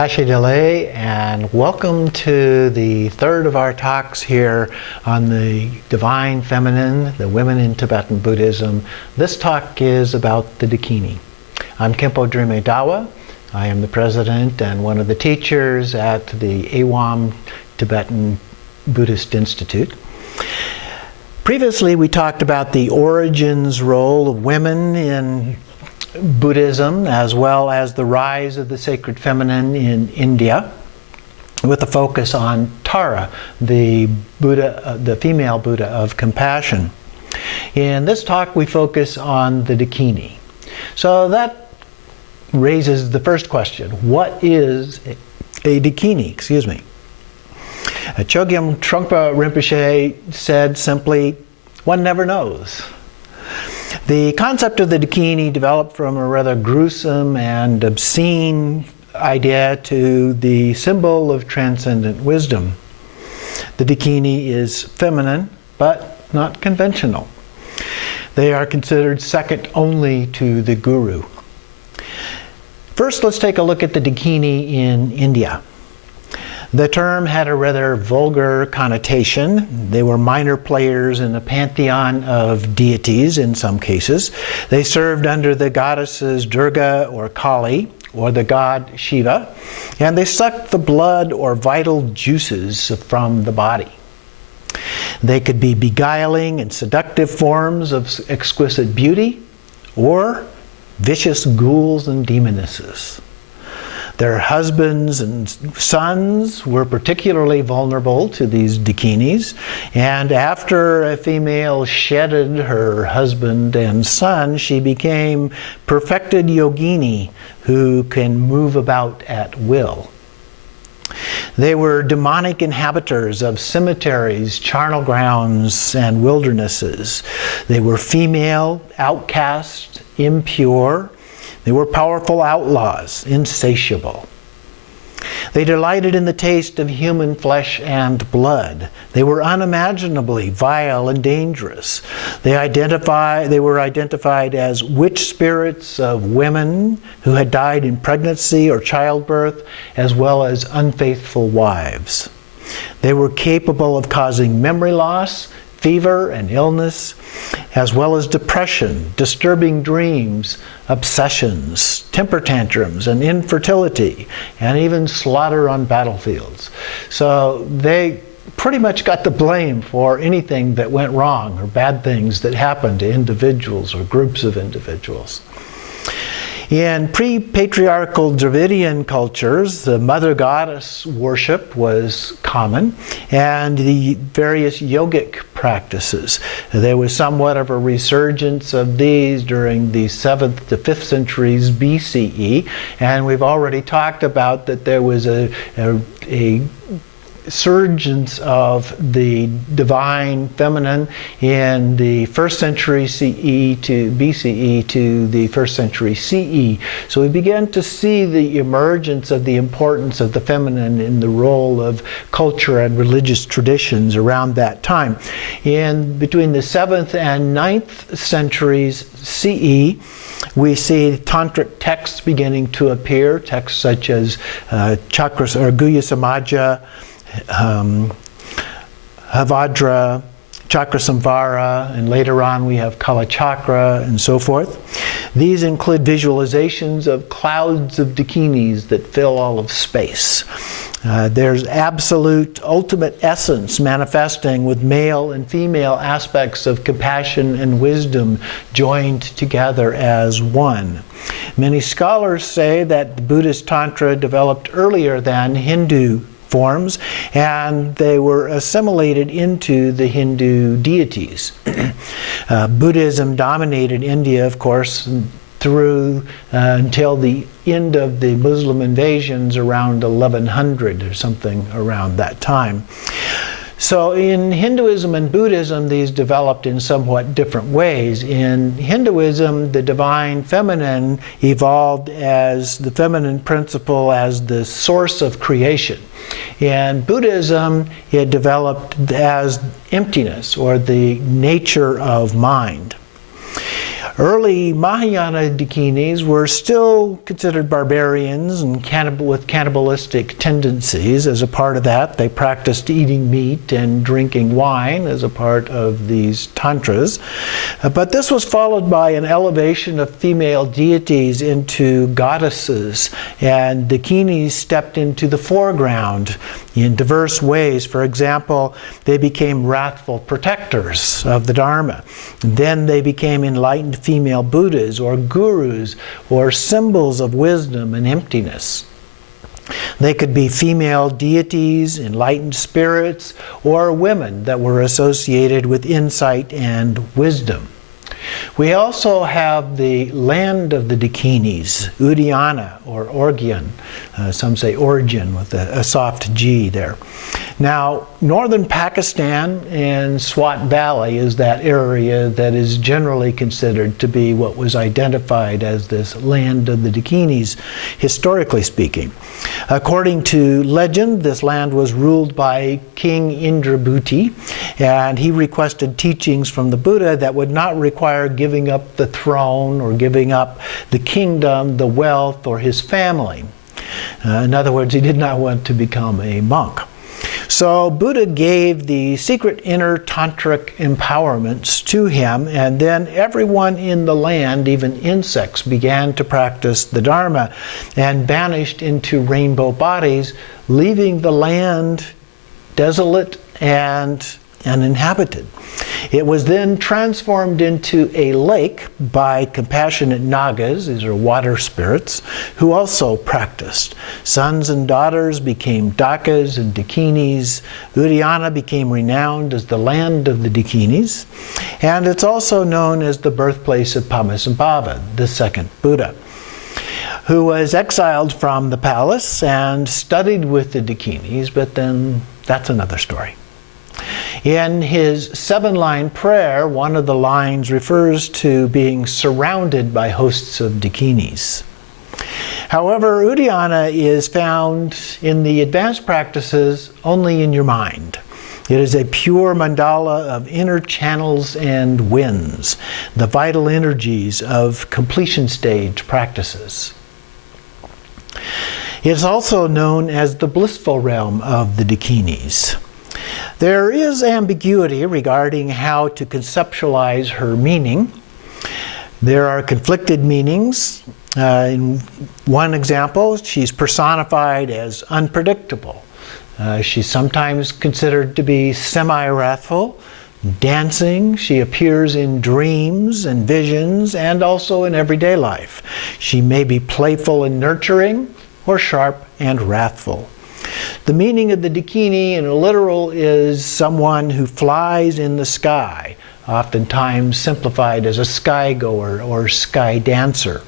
Tashi Delay, and welcome to the third of our talks here on the Divine Feminine, the women in Tibetan Buddhism. This talk is about the Dakini. I'm Khenpo Drime Dawa. I am the president and one of the teachers at the Awam Tibetan Buddhist Institute. Previously, we talked about the origins role of women in Buddhism, as well as the rise of the sacred feminine in India, with a focus on Tara, the Buddha, the female Buddha of compassion. In this talk, we focus on the Dakini. So that raises the first question: what is a Dakini? Chogyam Trungpa Rinpoche said simply, "One never knows." The concept of the Dakini developed from a rather gruesome and obscene idea to the symbol of transcendent wisdom. The Dakini is feminine, but not conventional. They are considered second only to the Guru. First, let's take a look at the Dakini in India. The term had a rather vulgar connotation. They were minor players in the pantheon of deities in some cases. They served under the goddesses Durga or Kali, or the god Shiva, and they sucked the blood or vital juices from the body. They could be beguiling and seductive forms of exquisite beauty, or vicious ghouls and demonesses. Their husbands and sons were particularly vulnerable to these Dakinis, and after a female shedded her husband and son, she became perfected yogini who can move about at will. They were demonic inhabitants of cemeteries, charnel grounds, and wildernesses. They were female, outcast, impure. They were powerful outlaws, insatiable. They delighted in the taste of human flesh and blood. They were unimaginably vile and dangerous. They were identified as witch spirits of women who had died in pregnancy or childbirth, as well as unfaithful wives. They were capable of causing memory loss, fever and illness, as well as depression, disturbing dreams, obsessions, temper tantrums, and infertility, and even slaughter on battlefields. So they pretty much got the blame for anything that went wrong or bad things that happened to individuals or groups of individuals. In pre-patriarchal Dravidian cultures, the mother goddess worship was common, and the various yogic practices. There was somewhat of a resurgence of these during the 7th to 5th centuries BCE, and we've already talked about that there was a surgence of the divine feminine in the 1st century CE to BCE to the 1st century CE. So we began to see the emergence of the importance of the feminine in the role of culture and religious traditions around that time. Between the 7th and 9th centuries CE, we see Tantric texts beginning to appear, texts such as Chakras or Guhya Samaja, Havadra, Chakra Samvara, and later on we have Kala Chakra and so forth. These include visualizations of clouds of Dakinis that fill all of space. There's absolute ultimate essence manifesting with male and female aspects of compassion and wisdom joined together as one. Many scholars say that the Buddhist Tantra developed earlier than Hindu forms, and they were assimilated into the Hindu deities. Buddhism dominated India, of course, through until the end of the Muslim invasions around 1100 or something around that time. So in Hinduism and Buddhism, these developed in somewhat different ways. In Hinduism, the divine feminine evolved as the feminine principle as the source of creation. In Buddhism, it developed as emptiness or the nature of mind. Early Mahayana Dakinis were still considered barbarians and with cannibalistic tendencies. As a part of that, they practiced eating meat and drinking wine as a part of these tantras. But this was followed by an elevation of female deities into goddesses, and Dakinis stepped into the foreground in diverse ways. For example, they became wrathful protectors of the Dharma. Then they became enlightened female Buddhas or gurus or symbols of wisdom and emptiness. They could be female deities, enlightened spirits, or women that were associated with insight and wisdom. We also have the land of the Dakinis, Uddiyana or Orgyen. Some say Origin with a soft G there. Now, northern Pakistan and Swat Valley is that area that is generally considered to be what was identified as this land of the Dakinis, historically speaking. According to legend, this land was ruled by King Indrabhuti, and he requested teachings from the Buddha that would not require giving up the throne or giving up the kingdom, the wealth, or his family. In other words, he did not want to become a monk. So Buddha gave the secret inner tantric empowerments to him, and then everyone in the land, even insects, began to practice the Dharma and vanished into rainbow bodies, leaving the land desolate and uninhabited. It was then transformed into a lake by compassionate Nagas, these are water spirits, who also practiced. Sons and daughters became Dakas and Dakinis. Uddiyana became renowned as the land of the Dakinis. And it's also known as the birthplace of Padmasambhava, the second Buddha, who was exiled from the palace and studied with the Dakinis, but then that's another story. In his 7-line prayer, one of the lines refers to being surrounded by hosts of Dakinis. However, Uddiyana is found in the advanced practices only in your mind. It is a pure mandala of inner channels and winds, the vital energies of completion stage practices. It is also known as the blissful realm of the Dakinis. There is ambiguity regarding how to conceptualize her meaning. There are conflicted meanings. In one example, she's personified as unpredictable. She's sometimes considered to be semi-wrathful, dancing. She appears in dreams and visions and also in everyday life. She may be playful and nurturing or sharp and wrathful. The meaning of the Dakini in a literal is someone who flies in the sky, oftentimes simplified as a sky goer or sky dancer.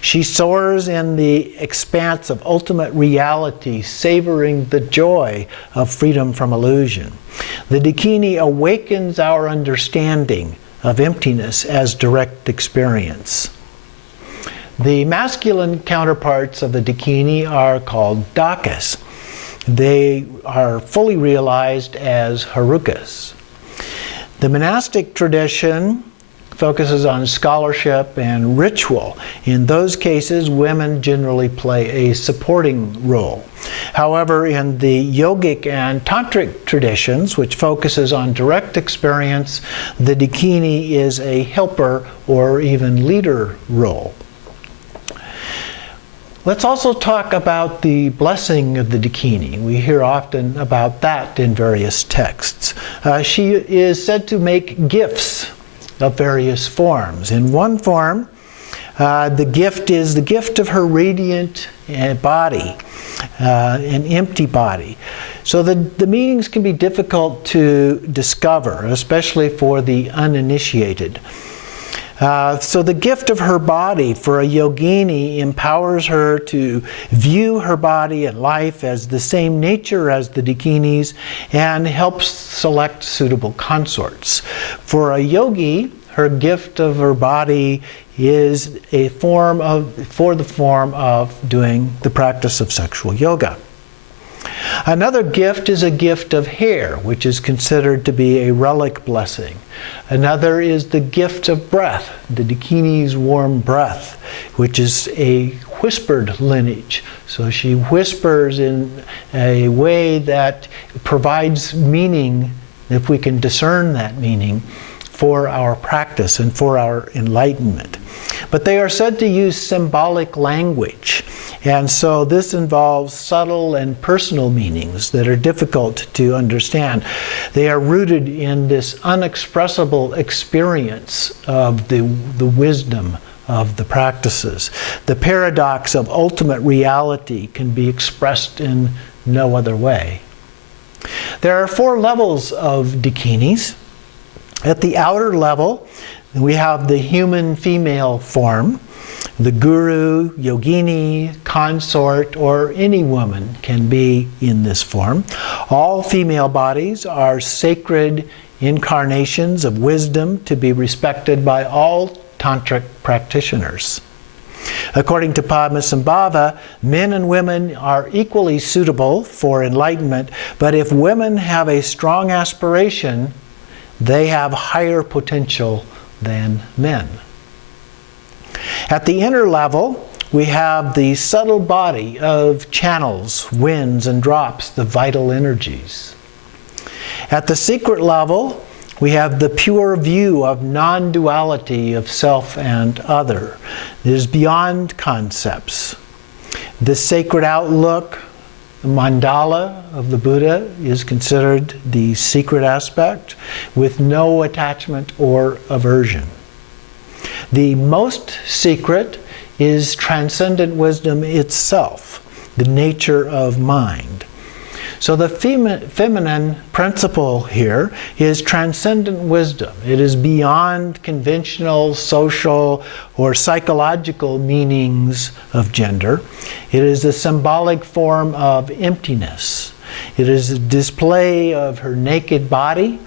She soars in the expanse of ultimate reality, savoring the joy of freedom from illusion. The Dakini awakens our understanding of emptiness as direct experience. The masculine counterparts of the Dakini are called Dakas. They are fully realized as Harukas. The monastic tradition focuses on scholarship and ritual. In those cases, women generally play a supporting role. However, in the yogic and tantric traditions, which focuses on direct experience, the Dakini is a helper or even leader role. Let's also talk about the blessing of the Dakini. We hear often about that in various texts. She is said to make gifts of various forms. In one form, the gift is the gift of her radiant body, an empty body. So the meanings can be difficult to discover, especially for the uninitiated. So the gift of her body for a yogini empowers her to view her body and life as the same nature as the Dakinis and helps select suitable consorts. For a yogi, her gift of her body is a form of doing the practice of sexual yoga. Another gift is a gift of hair, which is considered to be a relic blessing. Another is the gift of breath, the Dakini's warm breath, which is a whispered lineage. So she whispers in a way that provides meaning, if we can discern that meaning, for our practice and for our enlightenment. But they are said to use symbolic language. And so this involves subtle and personal meanings that are difficult to understand. They are rooted in this unexpressible experience of the wisdom of the practices. The paradox of ultimate reality can be expressed in no other way. There are 4 levels of Dakinis. At the outer level, we have the human female form. The guru, yogini, consort, or any woman can be in this form. All female bodies are sacred incarnations of wisdom to be respected by all Tantric practitioners. According to Padmasambhava, men and women are equally suitable for enlightenment, but if women have a strong aspiration, they have higher potential than men. At the inner level, we have the subtle body of channels, winds, and drops, the vital energies. At the secret level, we have the pure view of non-duality of self and other. It is beyond concepts. The sacred outlook, the mandala of the Buddha, is considered the secret aspect with no attachment or aversion. The most secret is transcendent wisdom itself, the nature of mind. So the feminine principle here is transcendent wisdom. It is beyond conventional social or psychological meanings of gender. It is a symbolic form of emptiness. It is a display of her naked body,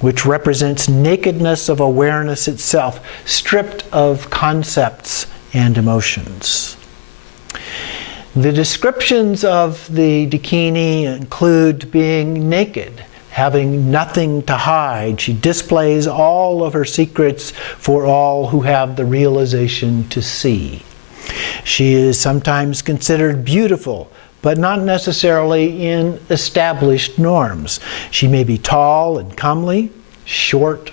which represents nakedness of awareness itself, stripped of concepts and emotions. The descriptions of the Dakini include being naked, having nothing to hide. She displays all of her secrets for all who have the realization to see. She is sometimes considered beautiful, but not necessarily in established norms. She may be tall and comely, short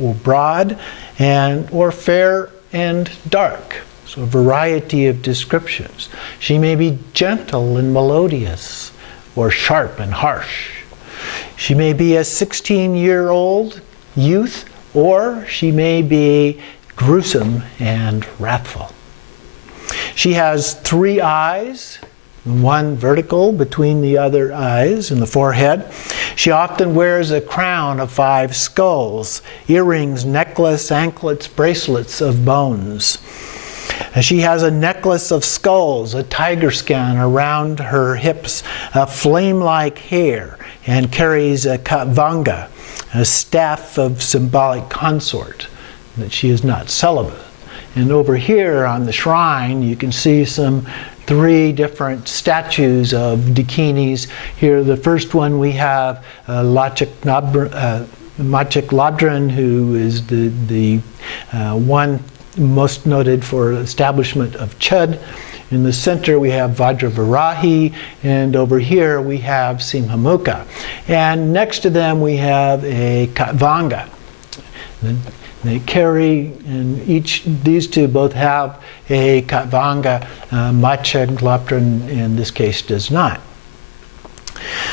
or broad, or fair and dark. So a variety of descriptions. She may be gentle and melodious, or sharp and harsh. She may be a 16-year-old youth, or she may be gruesome and wrathful. She has 3 eyes, one vertical between the other eyes in the forehead. She often wears a crown of 5 skulls, earrings, necklace, anklets, bracelets of bones. And she has a necklace of skulls, a tiger skin around her hips, a flame-like hair, and carries a katvanga, a staff of symbolic consort, that she is not celibate. And over here on the shrine, you can see 3 different statues of Dakinis. Here, the first one we have Machik Ladran, who is the one most noted for establishment of Chud. In the center we have Vajravarahi, and over here we have Simhamukha. And next to them we have a Katvanga. They carry, and these 2 both have a Katvanga. Machik Ladran in this case does not.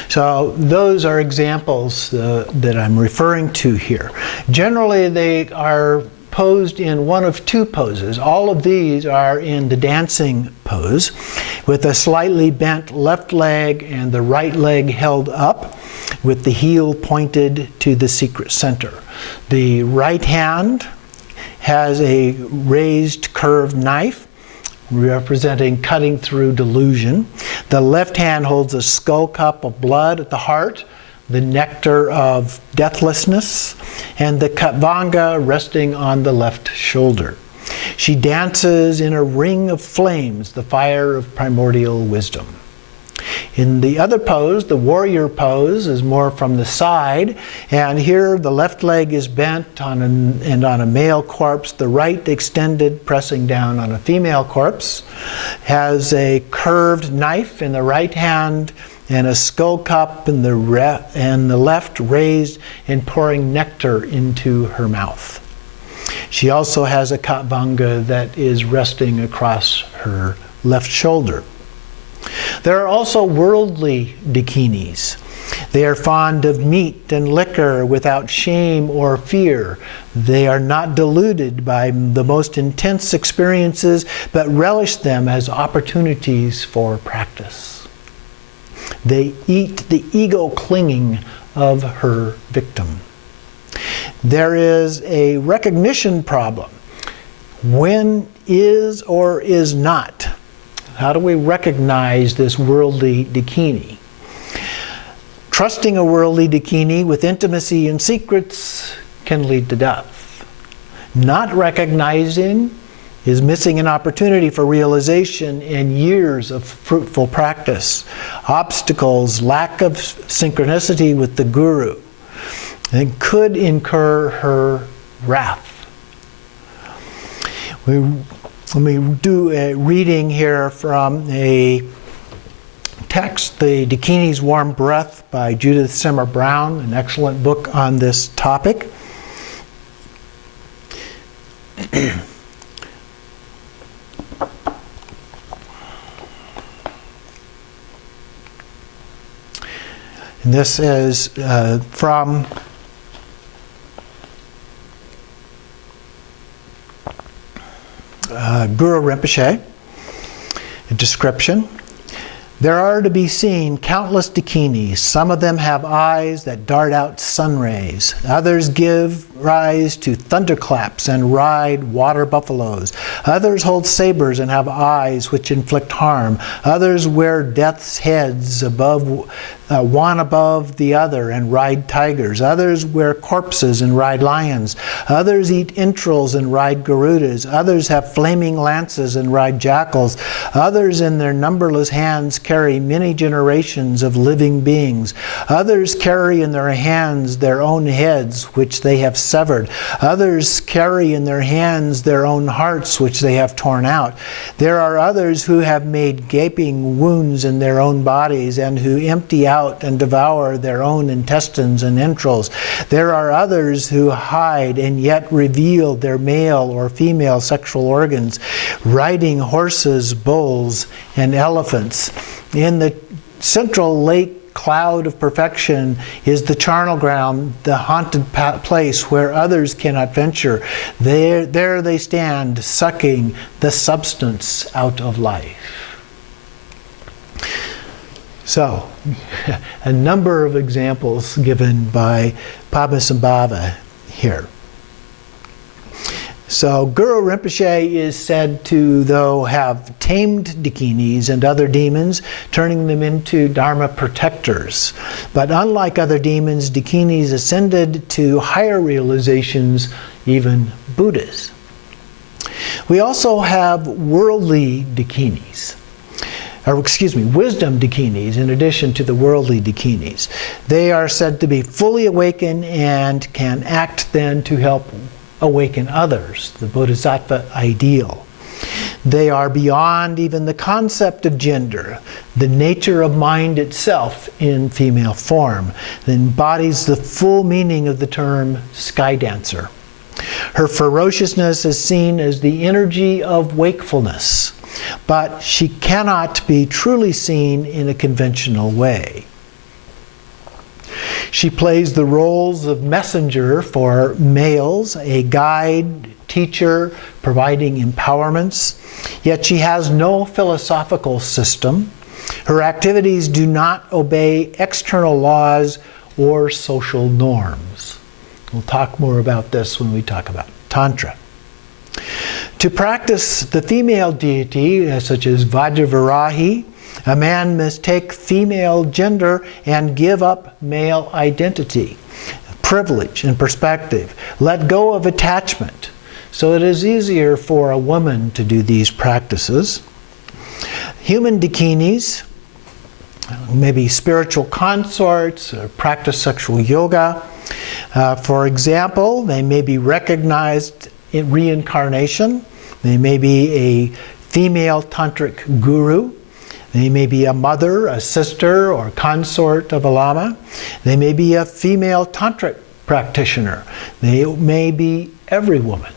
So those are examples that I'm referring to here. Generally they are posed in one of 2 poses. All of these are in the dancing pose, with a slightly bent left leg and the right leg held up, with the heel pointed to the secret center. The right hand has a raised curved knife, representing cutting through delusion. The left hand holds a skull cup of blood at the heart, the nectar of deathlessness, and the katvanga resting on the left shoulder. She dances in a ring of flames, the fire of primordial wisdom. In the other pose, the warrior pose, is more from the side, and here the left leg is bent on a male corpse, the right extended, pressing down on a female corpse, has a curved knife in the right hand and a skull cup in the left raised and pouring nectar into her mouth. She also has a katvanga that is resting across her left shoulder. There are also worldly Dakinis. They are fond of meat and liquor without shame or fear. They are not deluded by the most intense experiences, but relish them as opportunities for practice. They eat the ego clinging of her victim. There is a recognition problem. When is or is not? How do we recognize this worldly Dakini? Trusting a worldly Dakini with intimacy and secrets can lead to death. Not recognizing is missing an opportunity for realization in years of fruitful practice. Obstacles, lack of synchronicity with the guru, and could incur her wrath. Let me do a reading here from a text, The Dakini's Warm Breath by Judith Simmer Brown, an excellent book on this topic. And this is from Guru Rinpoche, a description. There are to be seen countless Dakinis. Some of them have eyes that dart out sun rays. Others give rise to thunderclaps and ride water buffaloes. Others hold sabers and have eyes which inflict harm. Others wear death's heads one above the other and ride tigers. Others wear corpses and ride lions. Others eat entrails and ride garudas. Others have flaming lances and ride jackals. Others in their numberless hands carry many generations of living beings. Others carry in their hands their own heads, which they have severed. Others carry in their hands their own hearts, which they have torn out. There are others who have made gaping wounds in their own bodies and who empty out and devour their own intestines and entrails. There are others who hide and yet reveal their male or female sexual organs, riding horses, bulls, and elephants. In the central lake cloud of perfection is the charnel ground, the haunted place where others cannot venture. There they stand, sucking the substance out of life. So, a number of examples given by Padmasambhava here. So, Guru Rinpoche is said to, though, have tamed Dakinis and other demons, turning them into Dharma protectors. But unlike other demons, Dakinis ascended to higher realizations, even Buddhas. We also have worldly Dakinis. Wisdom Dakinis, in addition to the worldly Dakinis. They are said to be fully awakened and can act then to help awaken others, the Bodhisattva ideal. They are beyond even the concept of gender, the nature of mind itself in female form, that embodies the full meaning of the term sky dancer. Her ferociousness is seen as the energy of wakefulness, but she cannot be truly seen in a conventional way. She plays the roles of messenger for males, a guide, teacher, providing empowerments, yet she has no philosophical system. Her activities do not obey external laws or social norms. We'll talk more about this when we talk about Tantra. To practice the female deity, such as Vajravarahi, a man must take female gender and give up male identity, privilege, and perspective. Let go of attachment. So it is easier for a woman to do these practices. Human Dakinis maybe spiritual consorts, or practice sexual yoga. For example, they may be recognized in reincarnation. They may be a female tantric guru. They may be a mother, a sister, or consort of a lama. They may be a female tantric practitioner. They may be every woman.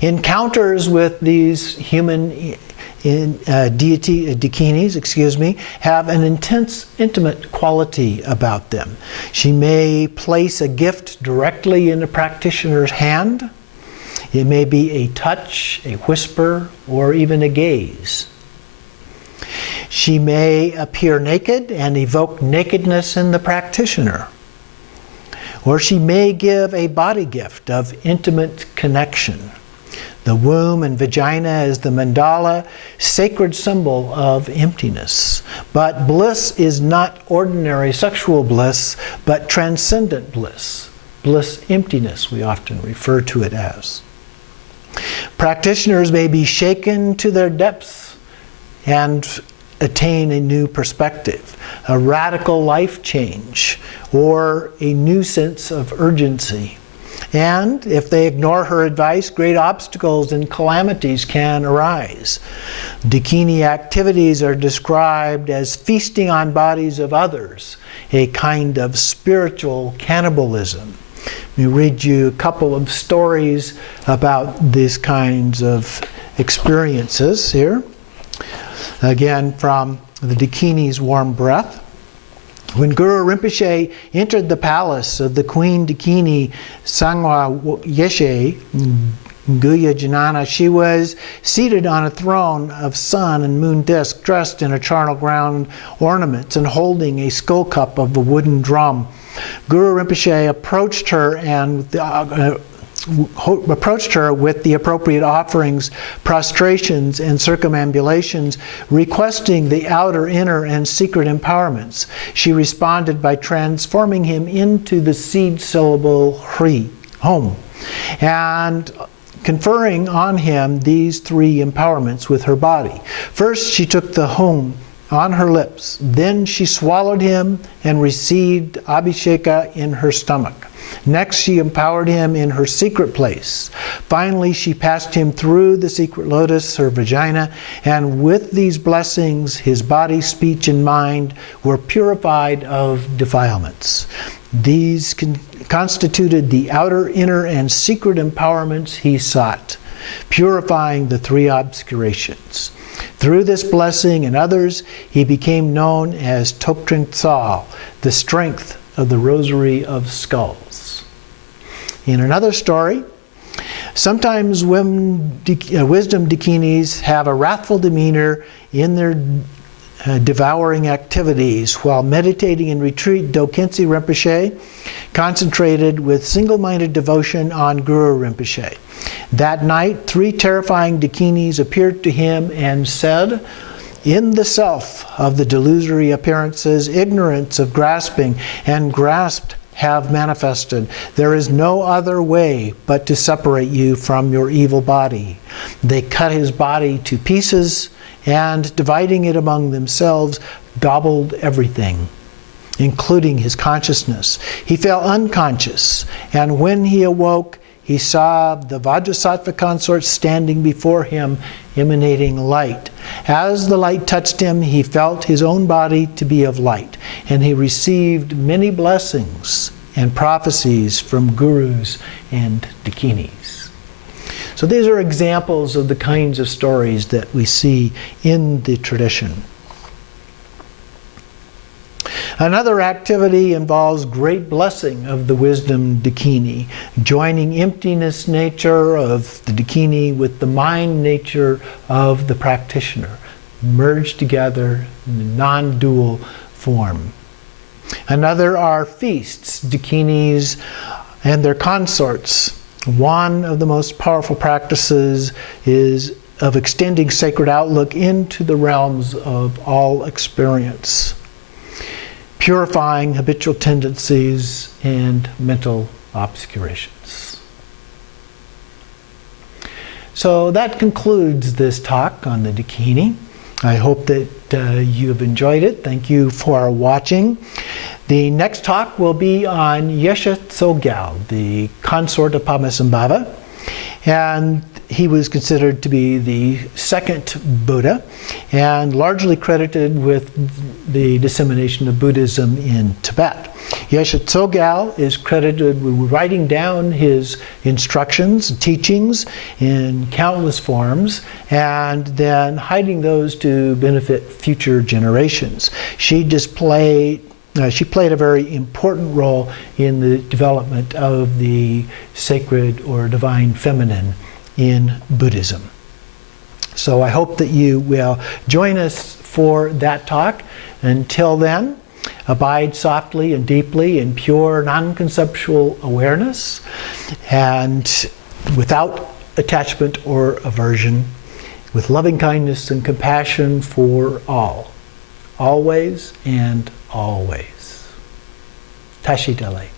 Encounters with these human Dakinis, have an intense, intimate quality about them. She may place a gift directly in the practitioner's hand. It may be a touch, a whisper, or even a gaze. She may appear naked and evoke nakedness in the practitioner. Or she may give a body gift of intimate connection. The womb and vagina is the mandala, sacred symbol of emptiness. But bliss is not ordinary sexual bliss, but transcendent bliss. Bliss emptiness, we often refer to it as. Practitioners may be shaken to their depths and attain a new perspective, a radical life change, or a new sense of urgency. And if they ignore her advice, great obstacles and calamities can arise. Dakini activities are described as feasting on bodies of others, a kind of spiritual cannibalism. Let me read you a couple of stories about these kinds of experiences here. Again, from the Dakini's Warm Breath. When Guru Rinpoche entered the palace of the Queen Dakini Sangwa Yeshe, Guya Janana, she was seated on a throne of sun and moon disk, dressed in a charnel ground ornaments and holding a skull cup of a wooden drum. Guru Rinpoche approached her with the appropriate offerings, prostrations, and circumambulations, requesting the outer, inner, and secret empowerments. She responded by transforming him into the seed syllable Hri, home, and conferring on him these three empowerments with her body. First, she took the home on her lips. Then she swallowed him and received abhisheka in her stomach. Next, she empowered him in her secret place. Finally, she passed him through the secret lotus, her vagina, and with these blessings, his body, speech, and mind were purified of defilements. These constituted the outer, inner, and secret empowerments he sought, purifying the three obscurations. Through this blessing and others, he became known as Toktrink Tsal, the strength of the rosary of skulls. In another story, sometimes wisdom Dakinis have a wrathful demeanor in their devouring activities. While meditating in retreat, Dokintse Rinpoche concentrated with single-minded devotion on Guru Rinpoche. That night, three terrifying Dakinis appeared to him and said, "In the self of the delusory appearances, ignorance of grasping and grasped have manifested. There is no other way but to separate you from your evil body." They cut his body to pieces and, dividing it among themselves, gobbled everything, including his consciousness. He fell unconscious, and when he awoke, he saw the Vajrasattva consort standing before him, emanating light. As the light touched him, he felt his own body to be of light, and he received many blessings and prophecies from gurus and Dakinis. So these are examples of the kinds of stories that we see in the tradition. Another activity involves great blessing of the wisdom Dakini, joining emptiness nature of the Dakini with the mind nature of the practitioner, merged together in a non-dual form. Another are feasts, Dakinis and their consorts. One of the most powerful practices is of extending sacred outlook into the realms of all experience, purifying habitual tendencies and mental obscurations. So that concludes this talk on the Dakini. I hope that you have enjoyed it. Thank you for watching. The next talk will be on Yeshe Tsogyal, the consort of Padmasambhava. And he was considered to be the second Buddha and largely credited with the dissemination of Buddhism in Tibet. Yeshe Tsogyal is credited with writing down his instructions, teachings in countless forms, and then hiding those to benefit future generations. She played a very important role in the development of the sacred or divine feminine in Buddhism. So I hope that you will join us for that talk. Until then, abide softly and deeply in pure non-conceptual awareness and without attachment or aversion, with loving kindness and compassion for all, always and always. Tashi Dele.